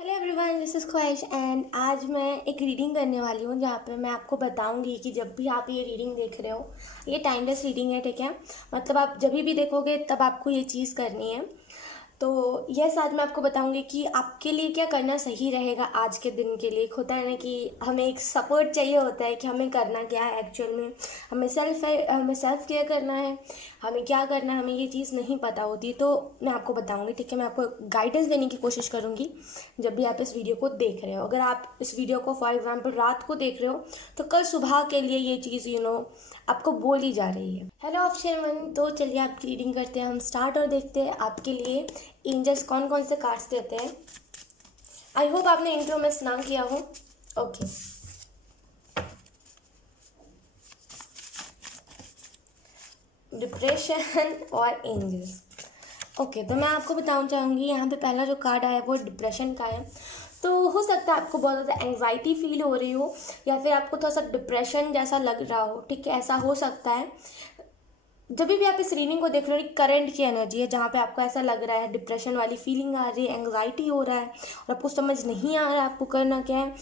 Hello everyone, this is ख्वाहिश and आज मैं एक रीडिंग करने वाली हूँ जहाँ पे मैं आपको बताऊँगी कि जब भी आप ये रीडिंग देख रहे हो, ये टाइमलेस रीडिंग है, ठीक है। मतलब आप जब भी देखोगे तब आपको ये चीज़ करनी है। तो यस, आज मैं आपको बताऊंगी कि आपके लिए क्या करना सही रहेगा आज के दिन के लिए। एक होता है ना कि हमें एक सपोर्ट चाहिए होता है कि हमें करना क्या है एक्चुअल में। हमें सेल्फ केयर करना है, हमें क्या करना है, हमें ये चीज़ नहीं पता होती। तो मैं आपको बताऊंगी, ठीक है। मैं आपको गाइडेंस देने की कोशिश करूंगी जब भी आप इस वीडियो को देख रहे हो। अगर आप इस वीडियो को फॉर एग्जांपल रात को देख रहे हो तो कल सुबह के लिए ये चीज़ आपको बोली जा रही है। हेलो ऑप्शन वन, तो चलिए आपकी रीडिंग करते हैं हम स्टार्ट और देखते हैं आपके लिए एंजल्स कौन कौन से कार्ड्स देते हैं। आई होप आपने इंट्रो मिस ना किया हो। ओके, डिप्रेशन और एंजल्स। ओके, तो मैं आपको बताना चाहूँगी, यहाँ पे पहला जो कार्ड आया है वो डिप्रेशन का है। तो हो सकता है आपको बहुत ज़्यादा एंग्जाइटी फील हो रही हो या फिर आपको थोड़ा सा डिप्रेशन जैसा लग रहा हो, ठीक है। ऐसा हो सकता है जब भी आप इस रीडिंग को देख रहे हो। करंट की एनर्जी है जहाँ पे आपको ऐसा लग रहा है, डिप्रेशन वाली फीलिंग आ रही है, एंग्जाइटी हो रहा है और आपको समझ नहीं आ रहा है आपको करना क्या है।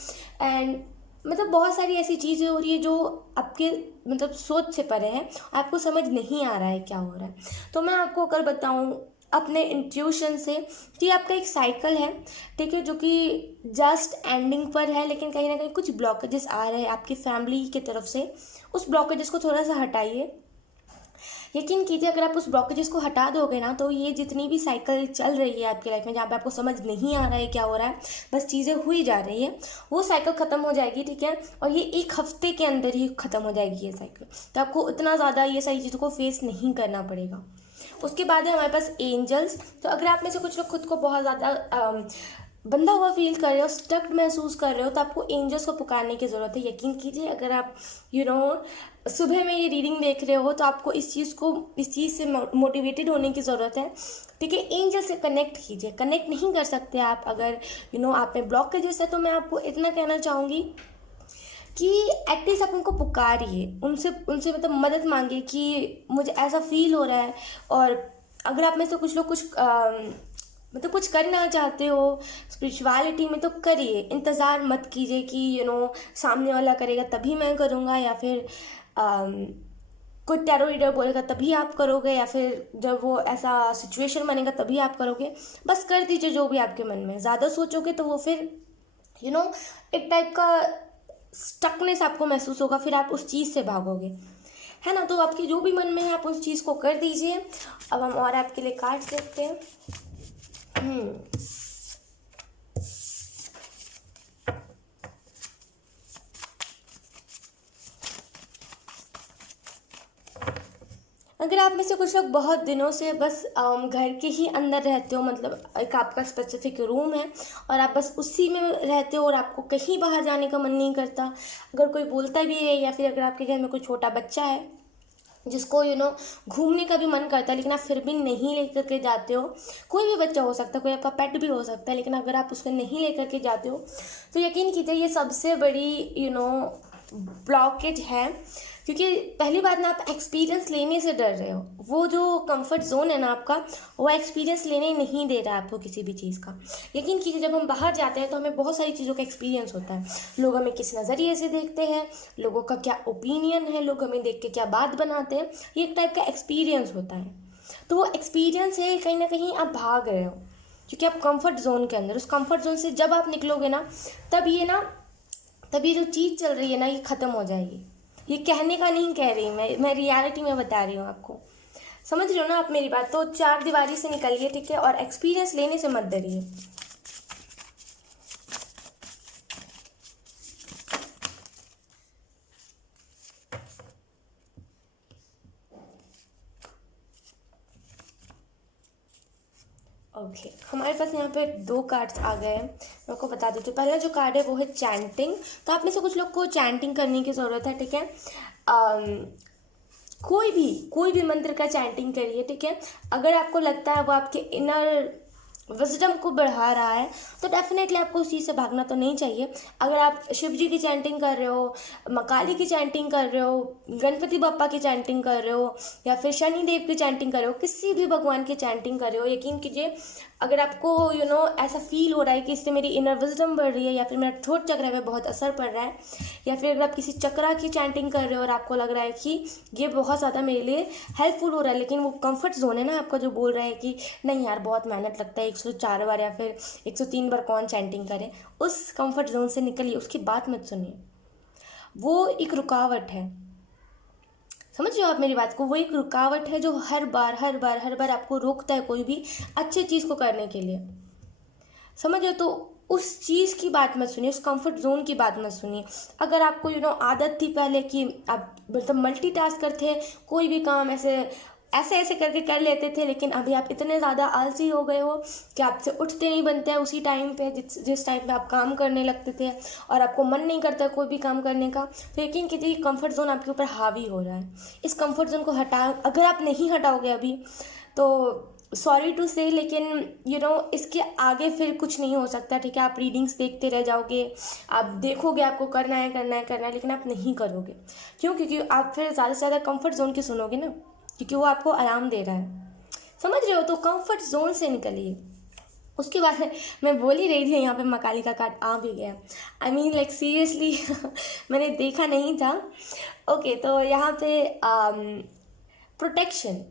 एंड मतलब बहुत सारी ऐसी चीज़ें हो रही है जो आपके मतलब सोच से परे है, आपको समझ नहीं आ रहा है क्या हो रहा है। तो मैं आपको अगर बताऊँ अपने इंट्यूशन से कि आपका एक साइकिल है, ठीक है, जो कि जस्ट एंडिंग पर है, लेकिन कहीं ना कहीं कुछ ब्लॉकेजेस आ रहे हैं आपकी फैमिली की तरफ से। उस ब्लॉकेजेस को थोड़ा सा हटाइए। यकीन कीजिए, अगर आप उस ब्लॉकेजेस को हटा दोगे ना, तो ये जितनी भी साइकिल चल रही है आपकी लाइफ में जहाँ पे आपको समझ नहीं आ रहा है क्या हो रहा है, बस चीज़ें हुई जा रही है, वो साइकिल ख़त्म हो जाएगी, ठीक है। और ये एक हफ्ते के अंदर ही ख़त्म हो जाएगी ये साइकिल। तो आपको इतना ज़्यादा ये सारी चीज़ों को फेस नहीं करना पड़ेगा। उसके बाद है हमारे पास एंजल्स। तो अगर आप में से कुछ लोग खुद को बहुत ज़्यादा बंधा हुआ फील कर रहे हो, स्टक्ड महसूस कर रहे हो, तो आपको एंजल्स को पुकारने की ज़रूरत है। यकीन कीजिए, अगर आप सुबह में ये रीडिंग देख रहे हो तो आपको इस चीज़ से मोटिवेटेड होने की ज़रूरत है, ठीक है। एंजल से कनेक्ट कीजिए। कनेक्ट नहीं कर सकते आप अगर आप में ब्लॉकेजेस है, तो मैं आपको इतना कहना चाहूँगी कि एटलीस्ट आप उनको पुकारिए, उनसे उनसे मतलब मदद मांगिए कि मुझे ऐसा फील हो रहा है। और अगर आप में से कुछ लोग मतलब कुछ करना चाहते हो स्पिरिचुअलिटी में, तो करिए। इंतज़ार मत कीजिए कि सामने वाला करेगा तभी मैं करूँगा, या फिर कोई टैरो रीडर बोलेगा तभी आप करोगे, या फिर जब वो ऐसा सिचुएशन बनेगा तभी आप करोगे। बस कर दीजिए जो भी आपके मन में। ज़्यादा सोचोगे तो वो फिर एक टाइप का स्टकनेस आपको महसूस होगा, फिर आप उस चीज़ से भागोगे, है ना। तो आपके जो भी मन में है आप उस चीज़ को कर दीजिए। अब हम और आपके लिए कार्ड्स देखते हैं। अगर आप में से कुछ लोग बहुत दिनों से बस घर के ही अंदर रहते हो, मतलब एक आपका स्पेसिफिक रूम है और आप बस उसी में रहते हो और आपको कहीं बाहर जाने का मन नहीं करता। अगर कोई बोलता भी है, या फिर अगर आपके घर में कोई छोटा बच्चा है जिसको घूमने का भी मन करता है लेकिन आप फिर भी नहीं लेकर के जाते हो। कोई भी बच्चा हो सकता है, कोई आपका पेट भी हो सकता है, लेकिन अगर आप उसको नहीं लेकर के जाते हो तो यकीन कीजिए ये सबसे बड़ी ब्लॉकेज है। क्योंकि पहली बात ना, आप एक्सपीरियंस लेने से डर रहे हो। वो जो कंफर्ट जोन है ना आपका, वो एक्सपीरियंस लेने नहीं दे रहा है आपको किसी भी चीज़ का। यकीन कीजिए, जब हम बाहर जाते हैं तो हमें बहुत सारी चीज़ों का एक्सपीरियंस होता है। लोग हमें किस नज़रिए से देखते हैं, लोगों का क्या ओपिनियन है, लोग हमें देख के क्या बात बनाते हैं, ये एक टाइप का एक्सपीरियंस होता है। तो वो एक्सपीरियंस है, कहीं ना कहीं आप भाग रहे हो क्योंकि आप कंफर्ट जोन के अंदर। उस कंफर्ट जोन से जब आप निकलोगे ना, तब ये जो चीज़ चल रही है ना, ये ख़त्म हो जाएगी। ये कहने का नहीं कह रही मैं रियलिटी में बता रही हूँ आपको। समझ रहे हो ना आप मेरी बात। तो चार दीवारी से निकलिए, ठीक है, और एक्सपीरियंस लेने से मत डरिए। ओके, हमारे पास यहाँ पे दो कार्ड्स आ गए हैं। मैं आपको बता देती हूँ। पहला जो कार्ड है वो है चैंटिंग। तो आप में से कुछ लोग को चैंटिंग करने की ज़रूरत है, ठीक है। कोई भी मंत्र का चैंटिंग करिए, ठीक है। अगर आपको लगता है वो आपके इनर विजडम को बढ़ा रहा है तो डेफिनेटली आपको उस चीज़ से भागना तो नहीं चाहिए। अगर आप शिव जी की चैंटिंग कर रहे हो, माँ काली की चैंटिंग कर रहे हो, गणपति बप्पा की चैंटिंग कर रहे हो, या फिर शनि देव की चैंटिंग कर रहे हो, किसी भी भगवान की चैंटिंग कर रहे हो, यकीन कीजिए अगर आपको ऐसा फील हो रहा है कि इससे मेरी इनर विजडम बढ़ रही है, या फिर मेरा थ्रोट चक्र पे बहुत असर पड़ रहा है, या फिर अगर आप किसी चक्रा की चैंटिंग कर रहे हो और आपको लग रहा है कि ये बहुत ज़्यादा मेरे लिए हेल्पफुल हो रहा है, लेकिन वो कंफर्ट जोन है ना आपका जो बोल रहा है कि नहीं यार बहुत मेहनत लगता है, 104 बार या फिर 103 बार कौन चैंटिंग करे, उस कंफर्ट जोन से निकलिए, उसकी बात मत सुनिए। वो एक रुकावट है, समझ रहे हो आप मेरी बात को? वो एक रुकावट है जो हर बार हर बार हर बार आपको रोकता है कोई भी अच्छी चीज़ को करने के लिए, समझ रहे हो? तो उस चीज़ की बात मत सुनिए, उस कंफर्ट जोन की बात मत सुनिए। अगर आपको आदत थी पहले कि आप मतलब मल्टीटास्क करते हैं, कोई भी काम ऐसे ऐसे ऐसे करके कर लेते थे, लेकिन अभी आप इतने ज़्यादा आलसी हो गए हो कि आपसे उठते नहीं बनते हैं उसी टाइम पे जिस टाइम पे आप काम करने लगते थे, और आपको मन नहीं करता कोई भी काम करने का, तो यकीन कीजिए कंफर्ट जोन आपके ऊपर हावी हो रहा है। इस कंफर्ट जोन को अगर आप नहीं हटाओगे अभी, तो सॉरी टू से, लेकिन इसके आगे फिर कुछ नहीं हो सकता, ठीक है? आप रीडिंग्स देखते रह जाओगे, आप देखोगे आपको करना है करना है करना है, लेकिन आप नहीं करोगे। क्यों? क्योंकि आप फिर ज़्यादा से ज़्यादा कंफर्ट जोन की सुनोगे ना, क्योंकि वो आपको आराम दे रहा है, समझ रहे हो? तो कंफर्ट जोन से निकलिए। उसके बाद मैं बोल ही रही थी, यहाँ पे मकाली का कार्ड आ भी गया। आई मीन लाइक सीरियसली मैंने देखा नहीं था। ओके, तो यहाँ पे प्रोटेक्शन,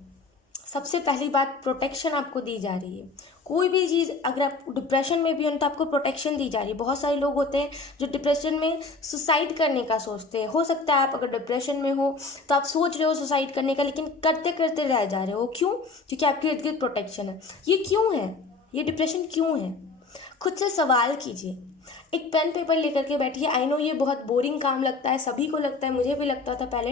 सबसे पहली बात, प्रोटेक्शन आपको दी जा रही है। कोई भी चीज़ अगर आप डिप्रेशन में भी हो तो आपको प्रोटेक्शन दी जा रही है। बहुत सारे लोग होते हैं जो डिप्रेशन में सुसाइड करने का सोचते हैं। हो सकता है आप अगर डिप्रेशन में हो तो आप सोच रहे हो सुसाइड करने का, लेकिन करते करते रह जा रहे हो। क्यों? क्योंकि आपके इर्द गिर्द प्रोटेक्शन है। ये क्यों है? ये डिप्रेशन क्यों है? खुद से सवाल कीजिए। एक पेन पेपर लेकर के बैठिए। आई नो ये बहुत बोरिंग काम लगता है, सभी को लगता है, मुझे भी लगता था पहले,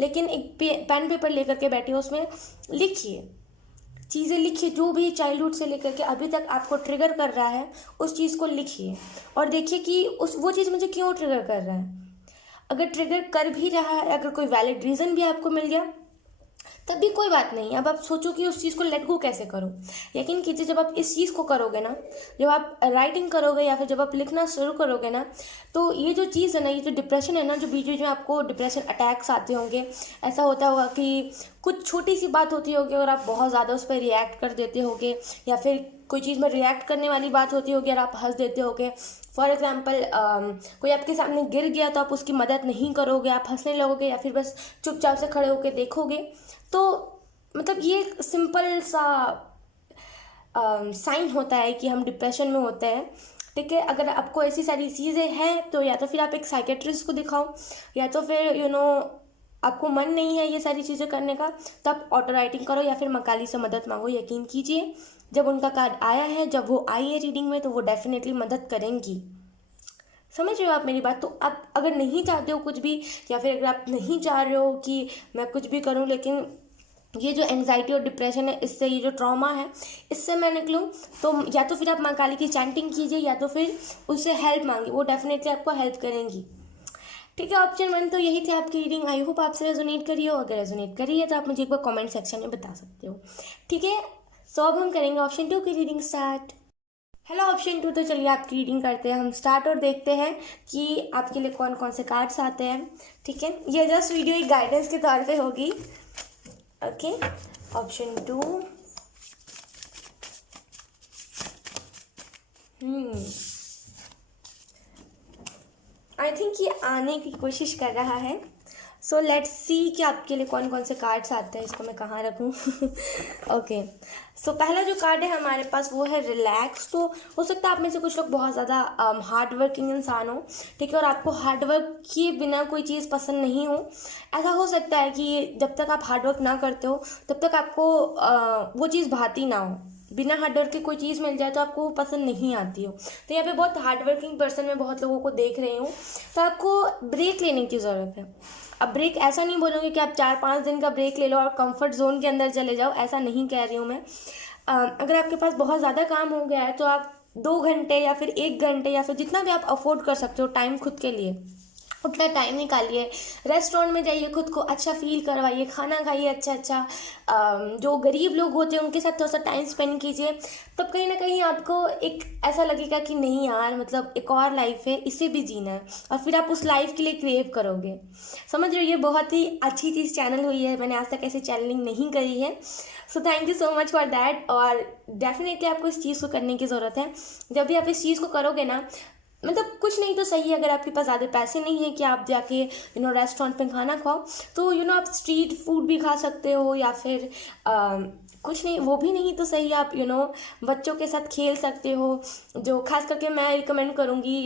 लेकिन एक पेन पेपर लेकर के बैठिए, उसमें लिखिए, चीज़ें लिखिए, जो भी चाइल्डहुड से लेकर के अभी तक आपको ट्रिगर कर रहा है उस चीज़ को लिखिए, और देखिए कि वो चीज़ मुझे क्यों ट्रिगर कर रहा है। अगर ट्रिगर कर भी रहा है, अगर कोई वैलिड रीज़न भी आपको मिल गया तब भी कोई बात नहीं। अब आप सोचो कि उस चीज़ को लेट गो कैसे करो। यकीन कीजिए जब आप इस चीज़ को करोगे ना, जब आप राइटिंग करोगे या फिर जब आप लिखना शुरू करोगे ना, तो ये जो चीज़ है ना, ये जो डिप्रेशन है ना, जो बीच बीच में आपको डिप्रेशन अटैक्स आते होंगे, ऐसा होता होगा कि कुछ छोटी सी बात होती होगी और आप बहुत ज़्यादा उस पर रिएक्ट कर देते होगे, या फिर कोई चीज़ में रिएक्ट करने वाली बात होती होगी और आप हंस देते होगे। फॉर एग्जाम्पल कोई आपके सामने गिर गया तो आप उसकी मदद नहीं करोगे, आप हंसने लगोगे या फिर बस चुपचाप से खड़े होकर देखोगे। तो मतलब ये सिंपल सा साइन होता है कि हम डिप्रेशन में होते हैं, ठीक है? अगर आपको ऐसी सारी चीज़ें हैं तो या तो फिर आप एक साइकेट्रिस्ट को दिखाओ, या तो फिर आपको मन नहीं है ये सारी चीज़ें करने का, तब ऑटो राइटिंग करो या फिर मकाली से मदद मांगो। यकीन कीजिए जब उनका कार्ड आया है, जब वो आई है रीडिंग में, तो वो डेफिनेटली मदद करेंगी। समझ रहे हो आप मेरी बात? तो आप अगर नहीं चाहते हो कुछ भी, या फिर अगर आप नहीं चाह रहे हो कि मैं कुछ भी करूं, लेकिन ये जो एंजाइटी और डिप्रेशन है, इससे, ये जो ट्रॉमा है, इससे मैं निकलूं, तो या तो फिर आप माँ काली की चैंटिंग कीजिए या तो फिर उससे हेल्प मांगिए, वो डेफिनेटली आपको हेल्प करेंगी, ठीक है? ऑप्शन 1 तो यही थी आपकी रीडिंग। आई होप आपसे रेजोनेट करी हो। अगर रेजोनेट करी है तो आप मुझे एक बार कमेंट सेक्शन में बता सकते हो, ठीक है? सो अब हम करेंगे ऑप्शन 2 की रीडिंग स्टार्ट। हेलो ऑप्शन 2, तो चलिए आपकी रीडिंग करते हैं हम स्टार्ट, और देखते हैं कि आपके लिए कौन कौन से कार्ड्स आते हैं, ठीक है? ये जस्ट वीडियो एक गाइडेंस के तौर पे होगी। Okay, option 2। आई थिंक ये आने की कोशिश कर रहा है। सो लेट्स सी कि आपके लिए कौन कौन से कार्ड्स आते हैं। इसको मैं कहाँ रखूँ? ओके, सो पहला जो कार्ड है हमारे पास वो है रिलैक्स। तो हो सकता है आप में से कुछ लोग बहुत ज़्यादा हार्ड वर्किंग इंसान हो, ठीक है, और आपको हार्ड वर्क किए बिना कोई चीज़ पसंद नहीं हो। ऐसा हो सकता है कि जब तक आप हार्ड वर्क ना करते हो तब तक आपको वो चीज़ भाती ना हो। बिना हार्ड वर्क की कोई चीज़ मिल जाए तो आपको वो पसंद नहीं आती हो। तो यहाँ पे बहुत हार्ड वर्किंग पर्सन में बहुत लोगों को देख रही हूँ, तो आपको ब्रेक लेने की ज़रूरत है। अब ब्रेक ऐसा नहीं बोलूँगी कि आप 4-5 दिन का ब्रेक ले लो और कंफर्ट जोन के अंदर चले जाओ, ऐसा नहीं कह रही हूँ मैं। अगर आपके पास बहुत ज़्यादा काम हो गया है तो आप 2 घंटे या फिर 1 घंटे या फिर जितना भी आप अफोर्ड कर सकते हो टाइम खुद के लिए, उतना टाइम निकालिए। रेस्टोरेंट में जाइए, खुद को अच्छा फील करवाइए, खाना खाइए अच्छा अच्छा। जो गरीब लोग होते हैं उनके साथ थोड़ा सा टाइम स्पेंड कीजिए। तब कहीं ना कहीं आपको एक ऐसा लगेगा कि नहीं यार, मतलब एक और लाइफ है, इसे भी जीना है, और फिर आप उस लाइफ के लिए क्रेव करोगे। समझ रहे हो? ये बहुत ही अच्छी चीज़ चैनल हुई है, मैंने आज तक ऐसे चैनलिंग नहीं करी है। So thank you so much for that. और डेफिनेटली आपको इस चीज़ को करने की ज़रूरत है। जब भी आप इस चीज़ को करोगे ना, मतलब कुछ नहीं तो सही है, अगर आपके पास ज़्यादा पैसे नहीं है कि आप जाके रेस्टोरेंट पे खाना खाओ, तो आप स्ट्रीट फूड भी खा सकते हो, या फिर कुछ नहीं, वो भी नहीं तो सही, आप बच्चों के साथ खेल सकते हो। जो खास करके मैं रिकमेंड करूँगी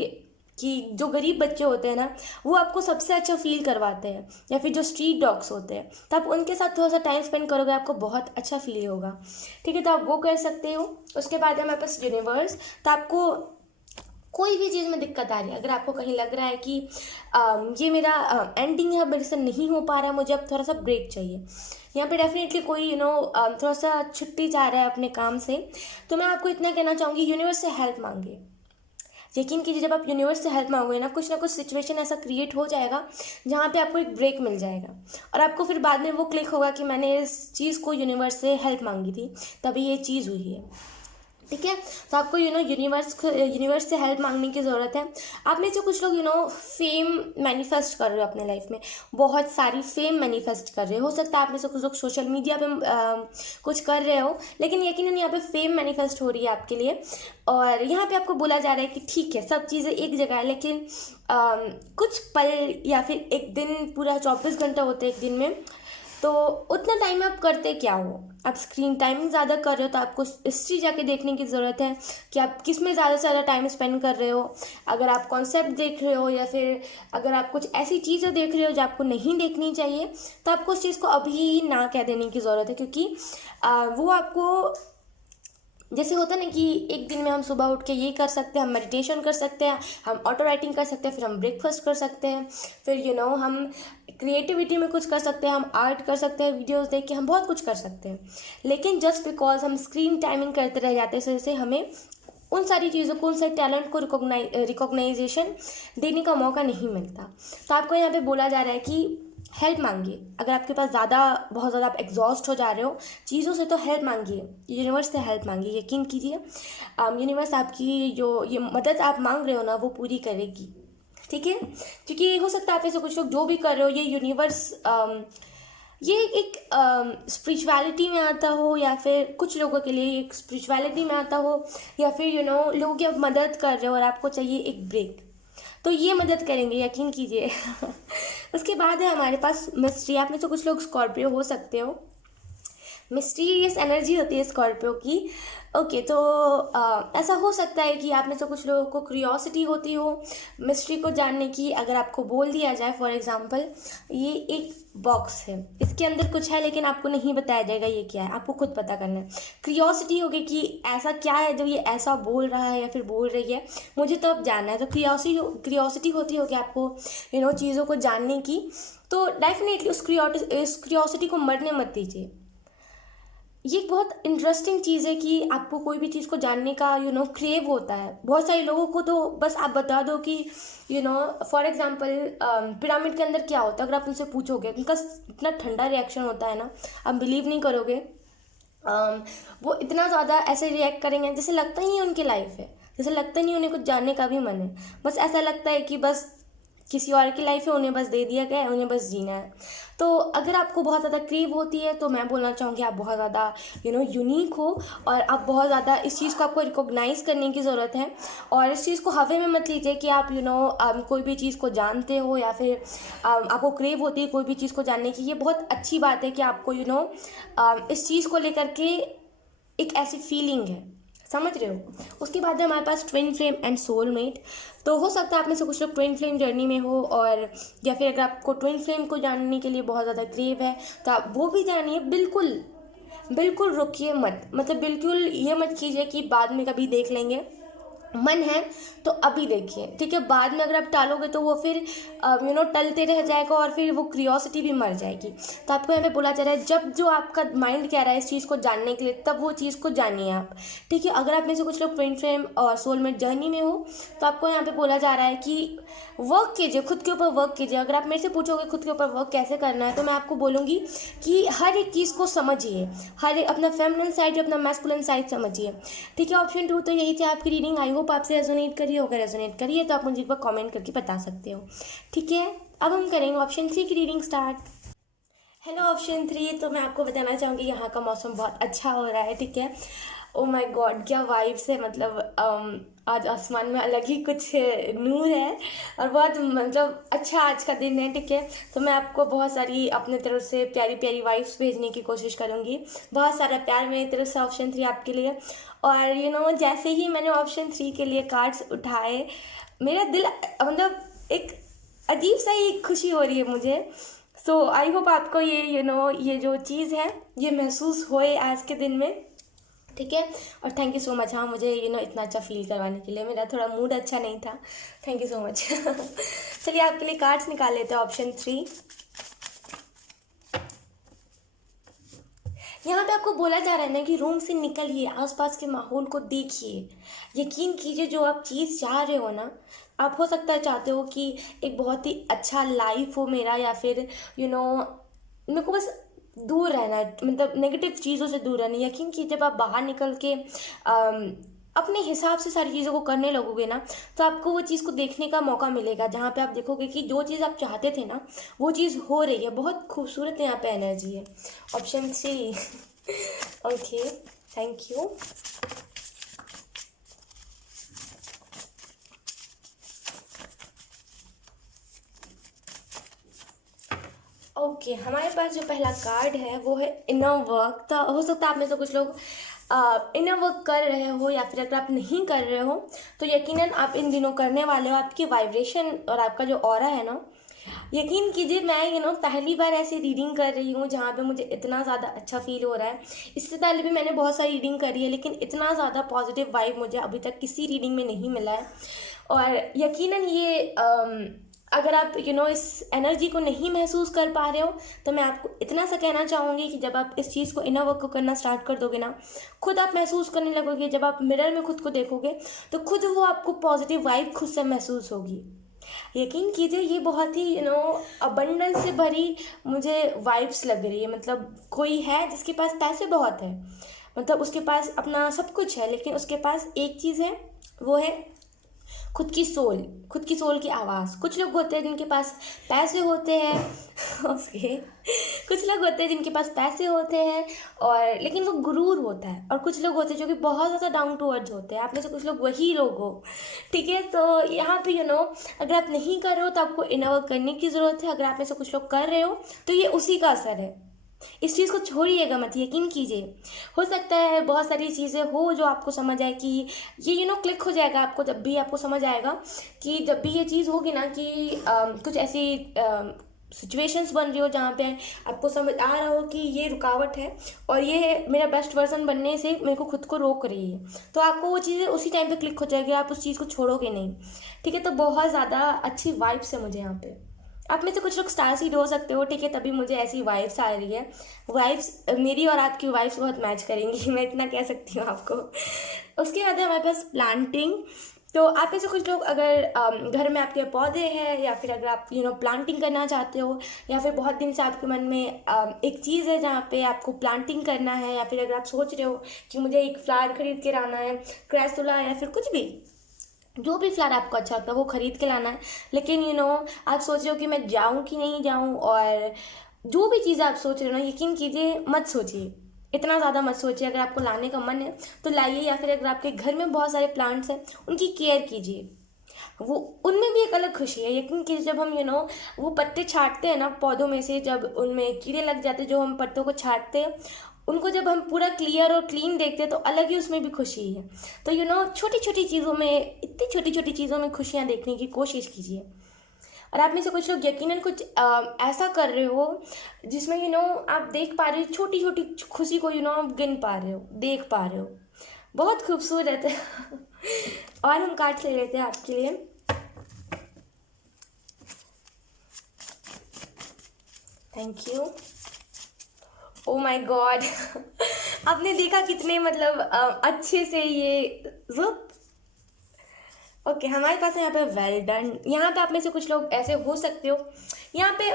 कि जो गरीब बच्चे होते हैं ना, वो आपको सबसे अच्छा फील करवाते हैं, या फिर जो स्ट्रीट डॉग्स होते हैं, तो आप उनके साथ थोड़ा सा टाइम स्पेंड करोगे, आपको बहुत अच्छा फील होगा। ठीक है, तो आप वो कर सकते हो। उसके बाद है हमारे पास यूनिवर्स। तो आपको कोई भी चीज़ में दिक्कत आ रही है, अगर आपको कहीं लग रहा है कि ये मेरा एंडिंग है, मेरे से नहीं हो पा रहा है, मुझे अब थोड़ा सा ब्रेक चाहिए, यहाँ पे डेफिनेटली कोई थोड़ा सा छुट्टी चाह रहा है अपने काम से, तो मैं आपको इतना कहना चाहूँगी, यूनिवर्स से हेल्प मांगिए। यकीन कीजिए, जब आप यूनिवर्स से हेल्प मांगोगे ना कुछ सिचुएशन ऐसा क्रिएट हो जाएगा जहाँ पे आपको एक ब्रेक मिल जाएगा, और आपको फिर बाद में वो क्लिक होगा कि मैंने इस चीज़ को यूनिवर्स से हेल्प मांगी थी, तभी ये चीज़ हुई है। ठीक है, तो आपको यूनिवर्स से हेल्प मांगने की ज़रूरत है। आप में से कुछ लोग फेम मैनिफेस्ट कर रहे हो अपने लाइफ में, बहुत सारी फेम मैनिफेस्ट कर रहे हो सकता है आप में से कुछ लोग सोशल मीडिया पे कुछ कर रहे हो, लेकिन यकीनन यहाँ पे फेम मैनिफेस्ट हो रही है आपके लिए। और यहाँ पे आपको बोला जा रहा है कि ठीक है, सब चीज़ें एक जगह है, लेकिन कुछ पल या फिर एक दिन, पूरा 24 घंटा होते हैं एक दिन में, तो उतना टाइम आप करते क्या हो? आप स्क्रीन टाइमिंग ज़्यादा कर रहे हो, तो आपको हिस्ट्री जाके देखने की ज़रूरत है कि आप किस में ज़्यादा से ज़्यादा टाइम स्पेंड कर रहे हो। अगर आप कॉन्सेप्ट देख रहे हो, या फिर अगर आप कुछ ऐसी चीज़ें देख रहे हो जो आपको नहीं देखनी चाहिए, तो आपको उस चीज़ को अभी ही ना कह देने की ज़रूरत है, क्योंकि वो आपको, जैसे होता है ना कि एक दिन में हम सुबह उठ के ये कर सकते हैं, हम मेडिटेशन कर सकते हैं, हम ऑटो राइटिंग कर सकते हैं, फिर हम ब्रेकफास्ट कर सकते हैं, फिर हम क्रिएटिविटी में कुछ कर सकते हैं, हम आर्ट कर सकते हैं, वीडियोस देख के हम बहुत कुछ कर सकते हैं। लेकिन जस्ट बिकॉज हम स्क्रीन टाइमिंग करते रह जाते हैं, इस वजह से हमें उन सारी चीज़ों को, उन सारे टैलेंट को रिकॉग्नाइजेशन देने का मौका नहीं मिलता। तो आपको यहाँ पे बोला जा रहा है कि हेल्प मांगिए। अगर आपके पास बहुत ज़्यादा आप एग्जॉस्ट हो जा रहे हो चीज़ों से, तो हेल्प मांगिए, यूनिवर्स से हेल्प मांगिए। यकीन कीजिए, यूनिवर्स आपकी जो ये मदद आप मांग रहे हो ना, वो पूरी करेगी। ठीक है, क्योंकि हो सकता है आप ऐसे कुछ लोग जो भी कर रहे हो, ये यूनिवर्स ये एक स्पिरिचुअलिटी में आता हो, या फिर कुछ लोगों के लिए एक स्पिरिचुअलिटी में आता हो, या फिर लोगों की आप मदद कर रहे हो और आपको चाहिए एक ब्रेक, तो ये मदद करेंगे, यकीन कीजिए। उसके बाद है हमारे पास मिस्ट्री। आप में से कुछ लोग स्कॉर्पियो हो सकते हो, मिस्टीरियस एनर्जी होती है स्कॉर्पियो की। ओके, तो ऐसा हो सकता है कि आप में से कुछ लोगों को क्यूरियोसिटी होती हो मिस्ट्री को जानने की। अगर आपको बोल दिया जाए, फॉर एग्जांपल, ये एक बॉक्स है, इसके अंदर कुछ है, लेकिन आपको नहीं बताया जाएगा ये क्या है, आपको खुद पता करना है। क्यूरियोसिटी होगी कि ऐसा क्या है जो ये ऐसा बोल रहा है या फिर बोल रही है, मुझे तो अब जानना है। तो क्यूरियोसिटी होती होगी आपको चीज़ों को जानने की। तो डेफिनेटली उस क्यूरियोसिटी को मरने मत दीजिए। ये एक बहुत इंटरेस्टिंग चीज़ है कि आपको कोई भी चीज़ को जानने का क्रेव होता है। बहुत सारे लोगों को तो बस आप बता दो कि फॉर एग्जांपल पिरामिड के अंदर क्या होता है, अगर आप उनसे पूछोगे, उनका इतना ठंडा रिएक्शन होता है ना, आप बिलीव नहीं करोगे। वो इतना ज़्यादा ऐसे रिएक्ट करेंगे जैसे लगता ही नहीं उनकी लाइफ है, जैसे लगता नहीं उन्हें कुछ जानने का भी मन है। बस ऐसा लगता है कि बस किसी और की लाइफ है, उन्हें बस दे दिया गया है, उन्हें बस जीना है। तो अगर आपको बहुत ज़्यादा क्रेव होती है, तो मैं बोलना चाहूँगी आप बहुत ज़्यादा यूनिक हो, और आप बहुत ज़्यादा इस चीज़ को आपको रिकॉग्नाइज़ करने की ज़रूरत है। और इस चीज़ को हवे में मत लीजिए कि आप कोई भी चीज़ को जानते हो, या फिर आपको क्रेव होती है कोई भी चीज़ को जानने की। ये बहुत अच्छी बात है कि आपको इस चीज़ को लेकर के एक ऐसी फीलिंग है, समझ रहे हो। उसके बाद है हमारे पास ट्विन फ्लेम एंड सोलमेट। तो हो सकता है आप में से कुछ लोग ट्विन फ्लेम जर्नी में हो, और या फिर अगर आपको ट्विन फ्लेम को जानने के लिए बहुत ज़्यादा क्रेव है, तो आप वो भी जानिए। बिल्कुल बिल्कुल रुकिए मत, मतलब बिल्कुल ये मत कीजिए कि बाद में कभी देख लेंगे। मन है तो अभी देखिए, ठीक है। बाद में अगर आप टालोगे तो वो फिर टलते रह जाएगा, और फिर वो क्यूरियोसिटी भी मर जाएगी। तो आपको यहाँ पे बोला जा रहा है, जब जो आपका माइंड कह रहा है इस चीज़ को जानने के लिए, तब वो चीज़ को जानिए आप, ठीक है। अगर आप में से कुछ लोग ट्विन फ्लेम और सोलमेट जर्नी में हो, तो आपको यहाँ पे बोला जा रहा है कि वर्क कीजिए, खुद के ऊपर वर्क कीजिए। अगर आप मेरे से पूछोगे खुद के ऊपर वर्क कैसे करना है, तो मैं आपको बोलूँगी कि हर एक चीज़ को समझिए, हर एक अपना फेमिनिन साइड, अपना मैस्कुलिन साइड समझिए, ठीक है। ऑप्शन 2 तो यही थी आपकी रीडिंग। आई होप आपसे रेजोनेट करिए, अगर रेजोनेट करिए तो आप मुझे एक बार कमेंट करके बता सकते हो, ठीक है। अब हम करेंगे ऑप्शन 3 की रीडिंग स्टार्ट। Hello option 3। तो मैं आपको बताना चाहूँगी यहाँ का मौसम बहुत अच्छा हो रहा है, ठीक है। ओ माय गॉड, क्या वाइब्स है, मतलब आज आसमान में अलग ही कुछ नूर है और बहुत मतलब अच्छा आज का दिन है, ठीक है। तो मैं आपको बहुत सारी अपने तरफ से प्यारी प्यारी वाइब्स भेजने की कोशिश करूँगी। बहुत सारा प्यार मेरी तरफ से ऑप्शन 3 आपके लिए। और जैसे ही मैंने ऑप्शन 3 के लिए कार्ड्स उठाए, मेरा दिल मतलब एक अजीब सा ही खुशी हो रही है मुझे। सो आई होप आपको ये ये जो चीज़ है ये महसूस होए आज के दिन में, ठीक है। और थैंक यू सो मच, हाँ, मुझे इतना अच्छा फील करवाने के लिए। मेरा थोड़ा मूड अच्छा नहीं था, थैंक यू सो मच। चलिए आपके लिए कार्ड्स निकाल लेते हैं, ऑप्शन 3। यहाँ पे आपको बोला जा रहा है ना कि रूम से निकलिए, आसपास के माहौल को देखिए, यकीन कीजिए जो आप चीज़ चाह रहे हो ना, आप हो सकता है चाहते हो कि एक बहुत ही अच्छा लाइफ हो मेरा, या फिर मेरे को बस दूर रहना है, मतलब नेगेटिव चीज़ों से दूर रहना है। यकीन कीजिए जब आप बाहर निकल के अपने हिसाब से सारी चीज़ों को करने लगोगे ना, तो आपको वो चीज़ को देखने का मौका मिलेगा, जहाँ पे आप देखोगे कि जो चीज़ आप चाहते थे ना वो चीज़ हो रही है। बहुत खूबसूरत यहाँ पे एनर्जी है, option 3। Okay, thank you. Okay, हमारे पास जो पहला कार्ड है वो है इनर वर्क। तो हो सकता है आप में से कुछ लोग इनर वर्क कर रहे हो, या फिर अगर आप नहीं कर रहे हो तो यकीनन आप इन दिनों करने वाले हो। आपकी वाइब्रेशन और आपका जो ऑरा है ना, यकीन कीजिए मैं पहली बार ऐसी रीडिंग कर रही हूँ जहाँ पे मुझे इतना ज़्यादा अच्छा फील हो रहा है। इससे पहले भी मैंने बहुत सारी रीडिंग करी है, लेकिन इतना ज़्यादा पॉजिटिव वाइब मुझे अभी तक किसी रीडिंग में नहीं मिला है। और यकीनन ये अगर आप इस एनर्जी को नहीं महसूस कर पा रहे हो, तो मैं आपको इतना सा कहना चाहूँगी कि जब आप इस चीज़ को, इनर वर्क को करना स्टार्ट कर दोगे ना, खुद आप महसूस करने लगोगे। जब आप मिरर में खुद को देखोगे तो खुद वो आपको पॉजिटिव वाइब खुद से महसूस होगी। यकीन कीजिए ये बहुत ही अबंडेंस से भरी मुझे वाइब्स लग रही है। मतलब कोई है जिसके पास पैसे बहुत है, मतलब उसके पास अपना सब कुछ है, लेकिन उसके पास एक चीज़ है, वो है खुद की सोल, खुद की सोल की आवाज़। कुछ लोग होते हैं जिनके पास पैसे होते हैं उसके कुछ लोग होते हैं जिनके पास पैसे होते हैं और लेकिन वो गुरूर होता है, और कुछ लोग होते हैं जो कि बहुत ज़्यादा डाउन टू अर्थ होते हैं। आप में से कुछ लोग वही लोग हो, ठीक है। तो यहाँ पे अगर आप नहीं कर रहे हो तो आपको इनर वर्क करने की ज़रूरत है। अगर आप में से कुछ लोग कर रहे हो तो ये उसी का असर है। इस चीज़ को छोड़िएगा मत, यकीन कीजिए। हो सकता है बहुत सारी चीज़ें हो जो आपको समझ आए कि ये क्लिक हो जाएगा आपको, जब भी आपको समझ आएगा कि जब भी ये चीज़ होगी ना कि कुछ ऐसी सिचुएशंस बन रही हो जहाँ पे आपको समझ आ रहा हो कि ये रुकावट है और ये मेरा बेस्ट वर्जन बनने से मेरे को खुद को रोक रही है, तो आपको वो चीज़ें उसी टाइम पे क्लिक हो जाएगी, आप उस चीज़ को छोड़ोगे नहीं, ठीक है। तो बहुत ज़्यादा अच्छी वाइब्स है मुझे यहाँ पे। आप में से कुछ लोग स्टार सीड हो सकते हो, ठीक है, तभी मुझे ऐसी वाइब्स आ रही है। वाइब्स मेरी और आपकी वाइब्स बहुत मैच करेंगी, मैं इतना कह सकती हूँ आपको। उसके बाद है हमारे पास प्लांटिंग। तो आप में से कुछ लोग अगर घर में आपके पौधे हैं, या फिर अगर आप प्लांटिंग करना चाहते हो, या फिर बहुत दिन से आपके मन में एक चीज़ है जहाँ पे आपको प्लांटिंग करना है, या फिर अगर आप सोच रहे हो कि मुझे एक फ्लावर खरीद के लाना है, क्रैसुला या फिर कुछ भी, जो भी फ्लावर आपको अच्छा लगता है वो खरीद के लाना है। लेकिन आप सोच रहे हो कि मैं जाऊँ कि नहीं जाऊँ, और जो भी चीज़ आप सोच रहे हो ना, यकीन कीजिए मत सोचिए, इतना ज़्यादा मत सोचिए। अगर आपको लाने का मन है तो लाइए, या फिर अगर आपके घर में बहुत सारे प्लांट्स हैं उनकी केयर कीजिए, वो उनमें भी एक अलग खुशी है। यकीन कीजिए जब हम वो पत्ते छांटते हैं ना पौधों में से, जब उनमें कीड़े लग जाते हैं, जो हम पत्तों को छांटते हैं, उनको जब हम पूरा क्लियर और क्लीन देखते हैं तो अलग ही उसमें भी खुशी है। तो छोटी छोटी चीज़ों में, इतनी छोटी छोटी चीज़ों में खुशियाँ देखने की कोशिश कीजिए। और आप में से कुछ लोग यकीनन कुछ ऐसा कर रहे हो जिसमें आप देख पा रहे हो छोटी छोटी खुशी को आप गिन पा रहे हो, देख पा रहे हो। बहुत खूबसूरत है। और हम कार्ड्स ले लेते हैं आपके लिए। Thank you. Oh my God. आपने देखा कितने मतलब अच्छे से ये रूप। ओके, हमारे पास है यहाँ पे वेल डन। यहाँ पे आप में से कुछ लोग ऐसे हो सकते हो, यहाँ पे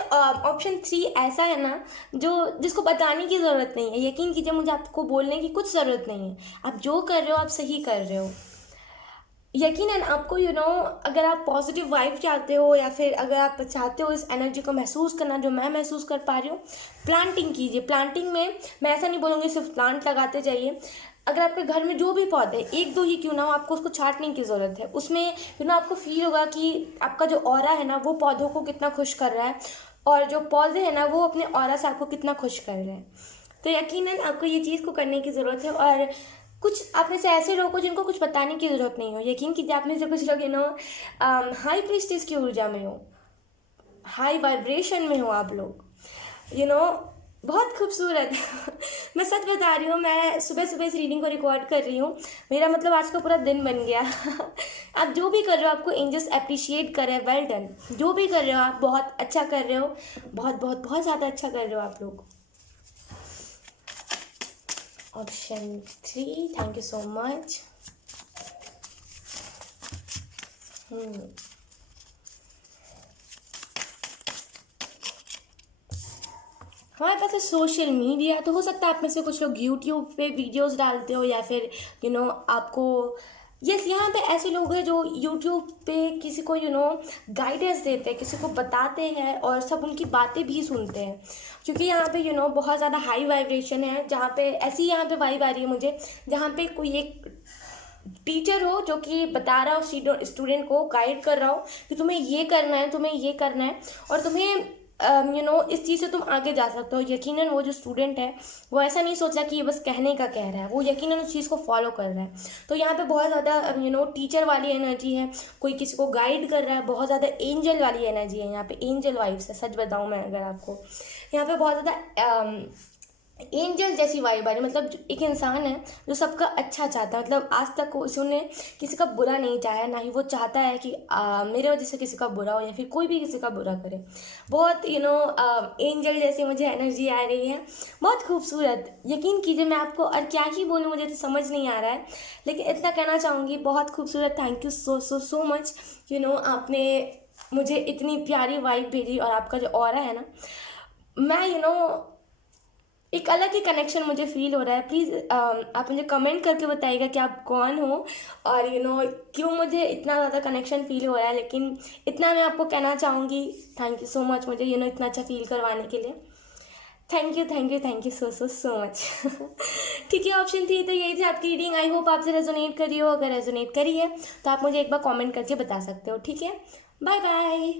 ऑप्शन 3 ऐसा है ना जो जिसको बताने की ज़रूरत नहीं है। यकीन कीजिए मुझे आपको बोलने की कुछ ज़रूरत नहीं है, आप जो कर रहे हो आप सही कर रहे हो। यकीनन आपको अगर आप पॉजिटिव वाइब चाहते हो या फिर अगर आप चाहते हो इस एनर्जी को महसूस करना जो मैं महसूस कर पा रही हूँ, प्लांटिंग कीजिए। प्लांटिंग में मैं ऐसा नहीं बोलूँगी सिर्फ प्लांट लगाते जाइए। अगर आपके घर में जो भी पौधे एक दो ही क्यों ना हो, आपको उसको छांटने की ज़रूरत है। उसमें आपको फील होगा कि आपका जो ऑरा है ना वो पौधों को कितना खुश कर रहा है, और जो पौधे हैं ना वो अपने ऑरा से आपको कितना खुश कर रहे हैं। तो यकीनन आपको ये चीज़ को करने की ज़रूरत है। और कुछ आप में से ऐसे लोग हो जिनको कुछ बताने की ज़रूरत नहीं हो। यकीन कीजिए आप में से कुछ लोग हाई प्रीस्टिस की ऊर्जा में हो, हाई वाइब्रेशन में हो आप लोग, बहुत खूबसूरत। मैं सच बता रही हूँ, मैं सुबह सुबह इस रीडिंग को रिकॉर्ड कर रही हूँ, मेरा मतलब आज का पूरा दिन बन गया। आप जो भी कर रहे हो आपको एंजल्स अप्रिशिएट कर रहे हैं, वेल डन। जो भी कर रहे हो आप बहुत अच्छा कर रहे हो, बहुत बहुत बहुत ज़्यादा अच्छा कर रहे हो आप लोग। Option 3, thank you so much. हमारे पास है सोशल मीडिया। तो हो सकता है आप में से कुछ लोग यूट्यूब पे वीडियोस डालते हो, या फिर आपको यस यहाँ पे ऐसे लोग हैं जो यूट्यूब पे किसी को गाइडेंस देते हैं, किसी को बताते हैं, और सब उनकी बातें भी सुनते हैं। क्योंकि यहाँ पे बहुत ज़्यादा हाई वाइब्रेशन है, जहाँ पे ऐसी यहाँ पे वाइब आ रही है मुझे, जहाँ पे कोई एक टीचर हो जो कि बता रहा हो स्टूडेंट को, गाइड कर रहा हो कि तुम्हें ये करना है, तुम्हें ये करना है, और तुम्हें इस चीज़ से तुम आगे जा सकते हो। यकीनन वो जो स्टूडेंट है वो ऐसा नहीं सोच रहा कि ये बस कहने का कह रहा है, वो यकीनन उस चीज़ को फॉलो कर रहा है। तो यहाँ पे बहुत ज़्यादा टीचर वाली एनर्जी है, कोई किसी को गाइड कर रहा है, बहुत ज़्यादा एंजल वाली एनर्जी है यहाँ पे, एंजल वाइब्स है। सच बताऊँ मैं अगर आपको, यहाँ पे बहुत ज़्यादा एंजल जैसी वाइब आ रही है। मतलब एक इंसान है जो सबका अच्छा चाहता है, मतलब आज तक उसने किसी का बुरा नहीं चाहा, ना ही वो चाहता है कि मेरे वजह से किसी का बुरा हो या फिर कोई भी किसी का बुरा करे। बहुत एंजल जैसी मुझे एनर्जी आ रही है, बहुत खूबसूरत। यकीन कीजिए मैं आपको और क्या ही बोलूँ, मुझे तो समझ नहीं आ रहा है, लेकिन इतना कहना चाहूँगी, बहुत खूबसूरत। Thank you so so so much. आपने मुझे इतनी प्यारी वाइब भेजी, और आपका जो ऑरा है ना, मैं एक अलग ही कनेक्शन मुझे फील हो रहा है। प्लीज़ आप मुझे कमेंट करके बताइएगा कि आप कौन हो, और क्यों मुझे इतना ज़्यादा कनेक्शन फील हो रहा है। लेकिन इतना मैं आपको कहना चाहूँगी, थैंक यू सो मच मुझे इतना अच्छा फील करवाने के लिए। Thank you thank you thank you so so so much. ठीक है, ऑप्शन 3 तो यही थी आपकी रीडिंग। आई होप आपसे रेजोनेट करी हो। अगर रेजोनेट करी है तो आप मुझे एक बार कॉमेंट करके बता सकते हो। ठीक है, बाय बाय।